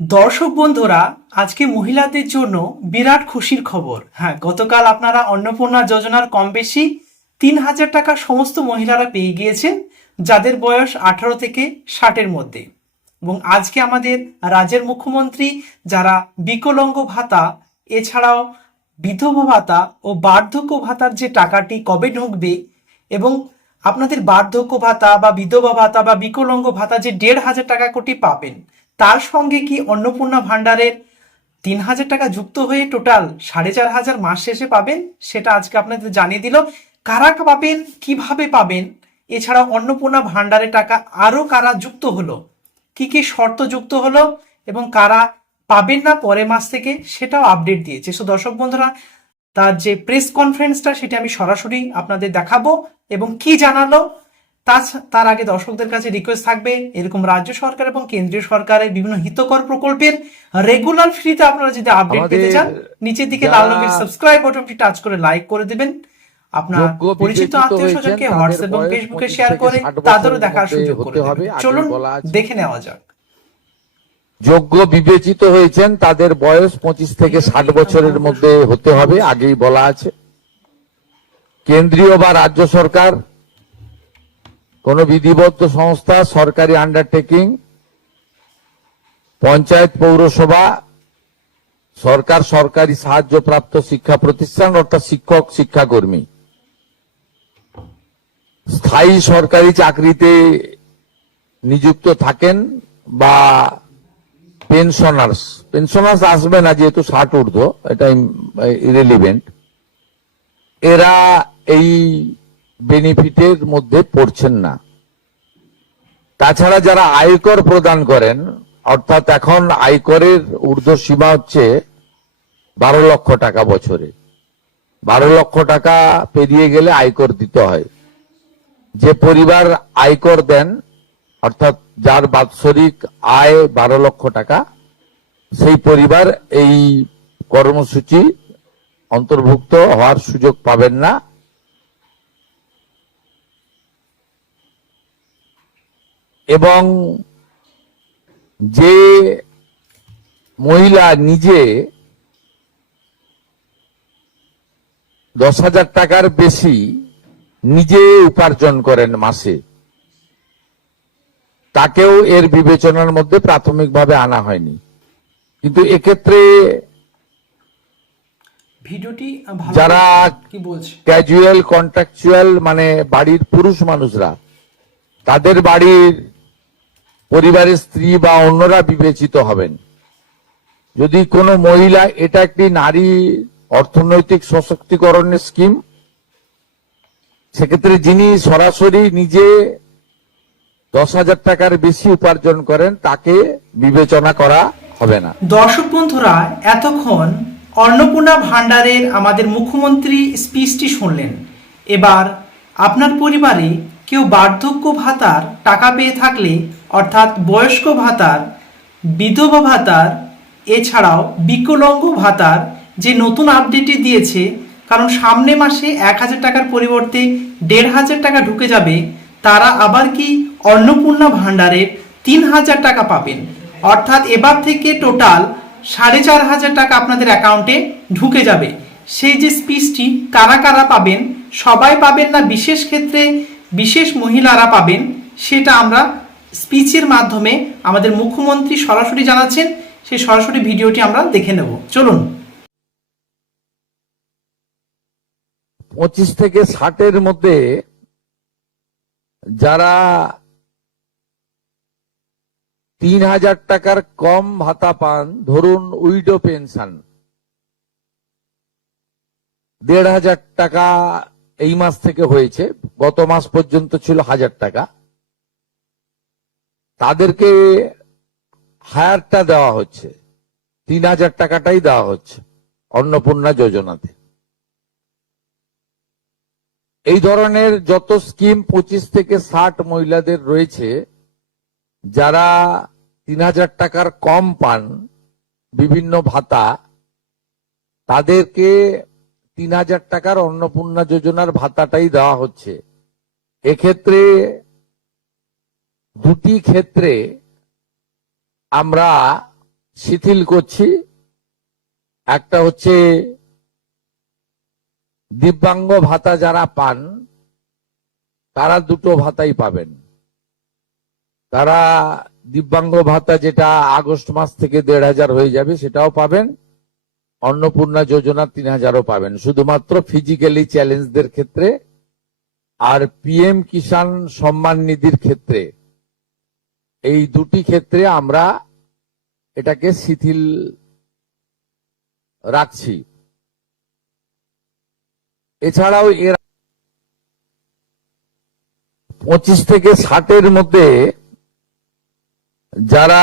দর্শক বন্ধুরা, আজকে মহিলাদের জন্য বিরাট খুশির খবর। হ্যাঁ, গতকাল আপনারা অন্নপূর্ণা যোজনার কম বেশি 3,000 টাকা সমস্ত মহিলারা পেয়ে গিয়েছেন, যাদের বয়স 18 থেকে 60-এর মধ্যে। এবং আজকে আমাদের রাজ্যের মুখ্যমন্ত্রী যারা বিকলাঙ্গ ভাতা, এছাড়াও বিধবা ভাতা ও বার্ধক্য ভাতার যে টাকাটি কবে ঢুকবে, এবং আপনাদের বার্ধক্য ভাতা বা বিধবা ভাতা বা বিকলাঙ্গ ভাতা যে 1,500 টাকা কোটি পাবেন, তার সঙ্গে কি অন্নপূর্ণা ভাণ্ডারের 3,000 টাকা যুক্ত হয়ে টোটাল 4,500 মাস শেষে পাবেন, সেটা আজকে আপনাদের জানিয়ে দিল। কারা পাবেন, কিভাবে পাবেন, এছাড়া অন্নপূর্ণা ভাণ্ডারের টাকা আরও কারা যুক্ত হলো, কি কি শর্ত যুক্ত হলো, এবং কারা পাবেন না পরের মাস থেকে, সেটাও আপডেট দিয়েছে। সো দর্শক বন্ধুরা, তার যে প্রেস কনফারেন্সটা সেটা আমি সরাসরি আপনাদের দেখাবো এবং কি জানালো তার আগে দর্শকদের কাছে রিকোয়েস্ট থাকবে, এরকম রাজ্য সরকার এবং কেন্দ্রীয় সরকারের বিভিন্ন হিতকর প্রকল্পের রেগুলার ফ্রিতে আপনারা যদি আপডেট পেতে চান, নিচের দিকে লাল রঙের সাবস্ক্রাইব বাটনটি টাচ করে লাইক করে দেবেন। আপনার পরিচিত আত্মীয় স্বজনকে হোয়াটসঅ্যাপ এবং ফেসবুকে শেয়ার করে তাদেরও দেখার সুযোগ করে দেবেন। চলুন দেখে নেওয়া যাক। যোগ্য বিবেচিত হয়েছেন তাদের বয়স 25 থেকে 60 বছরের মধ্যে হতে হবে, আগেই বলা আছে। কেন্দ্রীয় বা রাজ্য সরকার, কোন বিধিবদ্ধ সংস্থা, সরকারি আন্ডারটেকিং, পঞ্চায়েত, পৌরসভা, সরকার, সরকারি সাহায্যপ্রাপ্ত শিক্ষা প্রতিষ্ঠান অর্থাৎ শিক্ষক, শিক্ষাকর্মী, স্থায়ী সরকারি চাকরিতে নিযুক্ত থাকেন বা পেনশনার্স আসবে না যেহেতু 60 ঊর্ধ্ব, এটা ইরেলিভেন্ট, এরা এই বেনিফিটের মধ্যে পড়ছেন না। তাছাড়া যারা আয়কর প্রদান করেন, অর্থাৎ এখন আয়করের ঊর্ধ্ব সীমা হচ্ছে 12 লক্ষ টাকা বছরে। 12 লক্ষ টাকা পেরিয়ে গেলে আয়কর দিতে হয়। যে পরিবার আয়কর দেন, অর্থাৎ যার বাৎসরিক আয় 12 লক্ষ টাকা, সেই পরিবার এই কর্মসূচি অন্তর্ভুক্ত হওয়ার সুযোগ পাবেন না। এবং যে মহিলা নিজে 10,000 টাকার বেশি নিজে উপার্জন করেন মাসে, তাকেও এর বিবেচনার মধ্যে প্রাথমিকভাবে আনা হয়নি। কিন্তু এক্ষেত্রে ভিডিওটি যারা কি বলছে, ক্যাজুয়াল কন্ট্রাকচুয়াল, মানে বাড়ির পুরুষ মানুষরা, তাদের বাড়ির পরিবারের স্ত্রী বা অন্যরা বিবেচিত হবেন। যদি কোনো মহিলা, এটা একটি নারী অর্থনৈতিক সশক্তিকরণের স্কিম, সেক্ষেত্রে যিনি সরাসরি নিজে 10,000 টাকার বেশি উপার্জন করেন তাকে বিবেচনা করা হবে না। দর্শক বন্ধুরা, এতক্ষণ অন্নপূর্ণা ভাণ্ডারের আমাদের মুখ্যমন্ত্রী স্পিচটি শুনলেন। এবার আপনার পরিবারে কেউ বার্ধক্য ভাতার টাকা পেয়ে থাকলে, অর্থাৎ বয়স্ক ভাতার, বিধবা ভাতার, এছাড়াও বিকলাঙ্গ ভাতার যে নতুন আপডেটটি দিয়েছে, কারণ সামনে মাসে 1,000 টাকার পরিবর্তে 1,500 টাকা ঢুকে যাবে, তারা আবার কি অন্নপূর্ণা ভাণ্ডারের 3,000 টাকা পাবেন। অর্থাৎ এবার থেকে টোটাল 4,500 টাকা আপনাদের অ্যাকাউন্টে ঢুকে যাবে। সেই যে স্পিচটি কারা কারা পাবেন, সবাই পাবেন না, বিশেষ ক্ষেত্রে বিশেষ মহিলারা পাবেন, সেটা আমরা স্পিচের মাধ্যমে আমাদের মুখ্যমন্ত্রী সরাসরি জানাচ্ছেন। সেই সরাসরি ভিডিওটি আমরা দেখে নেব, চলুন। 25 থেকে 60-এর মধ্যে যারা 3,000 টাকার কম ভাতা পান, ধরুন উইডো পেনশন 1,500 টাকা এই মাস থেকে হয়েছে, গত মাস পর্যন্ত ছিল 1,000 টাকা, তাদেরকে হায়ারটা দেওয়া হচ্ছে, 3,000 টাকাটাই দেওয়া হচ্ছে অন্নপূর্ণা যোজনাতে। এই ধরনের যত স্কিম 25 থেকে 60 মহিলাদের রয়েছে, যারা 3,000 টাকার কম পান বিভিন্ন ভাতা, তাদেরকে 3,000 টাকার অন্নপূর্ণা যোজনার ভাতাটাই দেওয়া হচ্ছে। এক্ষেত্রে দুটি ক্ষেত্রে আমরা শিথিল করছি। একটা হচ্ছে দিব্যাঙ্গ ভাতা যারা পান তারা দুটো ভাতাই পাবেন। তারা দিব্যাঙ্গ ভাতা যেটা আগস্ট মাস থেকে 1,500 হয়ে যাবে সেটাও পাবেন, অন্নপূর্ণা যোজনা 3,000ও পাবেন, শুধুমাত্র ফিজিক্যালি চ্যালেঞ্জদের ক্ষেত্রে। আর পিএম কিষাণ সম্মান নিধির ক্ষেত্রে, এই দুটি ক্ষেত্রে আমরা এটাকে শিথিল রাখছি। এছাড়াও এর 25 থেকে 60-এর মধ্যে যারা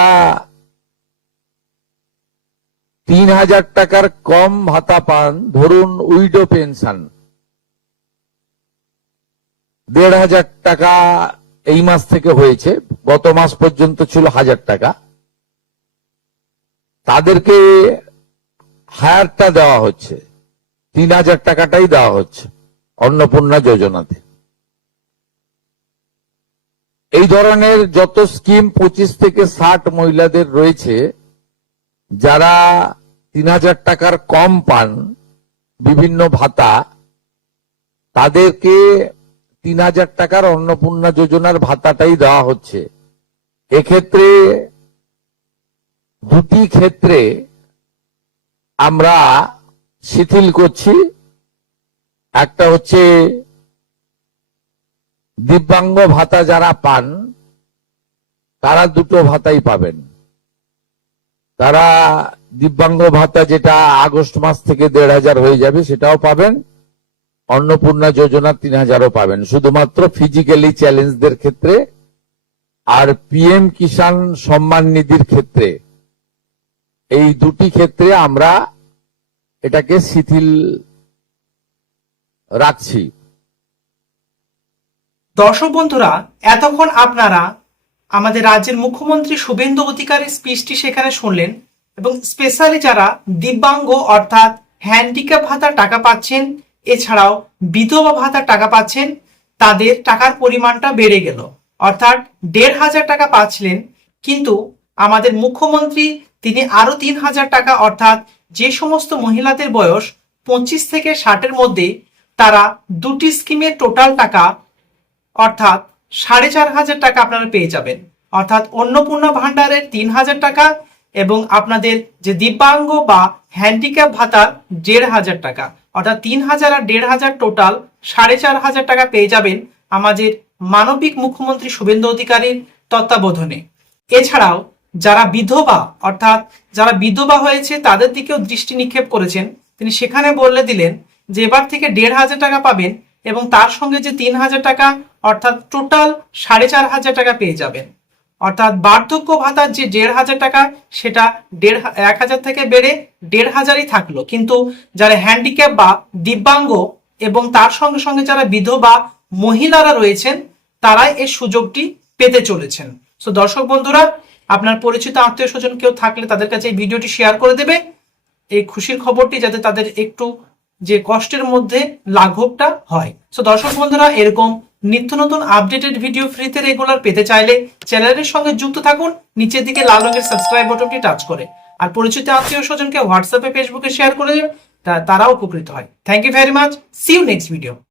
3,000 টাকার কম ভাতা পান, ধরুন উইডো পেনশন 1,500 টাকা এই মাস থেকে হয়েছে, গত মাস পর্যন্ত ছিল 1,000 টাকা, তাদেরকে হায়ারটা দেওয়া হচ্ছে, 3,000 টাকাটাই দেওয়া হচ্ছে অন্নপূর্ণা যোজনাতে। এই ধরনের যত স্কিম 25 থেকে 60 মহিলাদের রয়েছে যারা 3,000 টাকার কম পান বিভিন্ন ভাতা, তাদেরকে 3,000 টাকার অন্নপূর্ণা যোজনার ভাতাটাই দেওয়া হচ্ছে। এক্ষেত্রে দুটি ক্ষেত্রে আমরা শিথিল করছি। একটা হচ্ছে দিব্যাঙ্গ ভাতা যারা পান তারা দুটো ভাতাই পাবেন। তারা দিব্যাঙ্গ ভাতা যেটা আগস্ট মাস থেকে 1,500 হয়ে যাবে সেটাও পাবেন, অন্নপূর্ণা যোজনা 3,000ও পাবেন, শুধুমাত্র ফিজিক্যালি চ্যালেঞ্জদের ক্ষেত্রে। আর পিএম কিষাণ সম্মান নিধির ক্ষেত্রে, এই দুটি ক্ষেত্রে আমরা এটাকে শিথিল রাখছি। দর্শক বন্ধুরা, এতক্ষণ আপনারা আমাদের রাজ্যের মুখ্যমন্ত্রী শুভেন্দু অধিকারীর স্পিচটি সেখানে শুনলেন, এবং স্পেশালি যারা দিব্যাঙ্গ অর্থাৎ হ্যান্ডিক্যাপ ভাতার টাকা পাচ্ছেন, এছাড়াও বিধবা ভাতার টাকা পাচ্ছেন, তাদের টাকার পরিমাণটা বেড়ে গেল। অর্থাৎ 1,500 টাকা পাচ্ছিলেন, কিন্তু আমাদের মুখ্যমন্ত্রী তিনি আরো 3,000 টাকা, অর্থাৎ যে সমস্ত মহিলাদের বয়স 25 থেকে 60-এর মধ্যে, তারা দুটি স্কিমের টোটাল টাকা অর্থাৎ 4,500 টাকা আপনারা পেয়ে যাবেন। অর্থাৎ অন্নপূর্ণা ভান্ডারের 3,000 টাকা এবং আপনাদের যে দিব্যাঙ্গ বা হ্যান্ডিক্যাপ ভাতার 1,500 টাকা, অর্থাৎ 3,000 আর 1,500 টোটাল 4,500 টাকা পেয়ে যাবেন আমাদের মানবিক মুখ্যমন্ত্রী শুভেন্দু অধিকারীর তত্ত্বাবধানে। এছাড়াও যারা বিধবা, অর্থাৎ যারা বিধবা হয়েছে তাদের দিকেও দৃষ্টি নিক্ষেপ করেছেন। তিনি সেখানে বলে দিলেন যে এবার থেকে 1,500 টাকা পাবেন এবং তার সঙ্গে যে 3,000 টাকা, অর্থাৎ টোটাল 4,500 টাকা পেয়ে যাবেন। অর্থাৎ বার্ধক্য ভাতার যে 1,500 টাকা সেটা 1,000 থেকে বেড়ে 1,500ই থাকলো, কিন্তু যারা হ্যান্ডিক্যাপ বা দিব্যাঙ্গ এবং তার সঙ্গে সঙ্গে যারা বিধবা মহিলারা রয়েছেন তারাই এই সুযোগটি পেতে চলেছেন। সো দর্শক বন্ধুরা, আপনার পরিচিত আত্মীয় স্বজন কেউ থাকলে তাদের কাছে এই ভিডিওটি শেয়ার করে দেবে, এই খুশির খবরটি, যাতে তাদের একটু যে কষ্টের মধ্যে লাঘবটা হয়। সো দর্শক বন্ধুরা, এরকম নিত্য নতুন আপডেটেড ভিডিও ফ্রিতে রেগুলার পেতে চাইলে চ্যানেলের সঙ্গে যুক্ত থাকুন নিচের দিকে লাল রঙের সাবস্ক্রাইব বাটনটি টাচ করে। আর পরিচিত আত্মীয় স্বজনকে হোয়াটসঅ্যাপে ফেসবুকে শেয়ার করে দেবেন, তারাও উপকৃত হয়। Thank you very much. See you next video.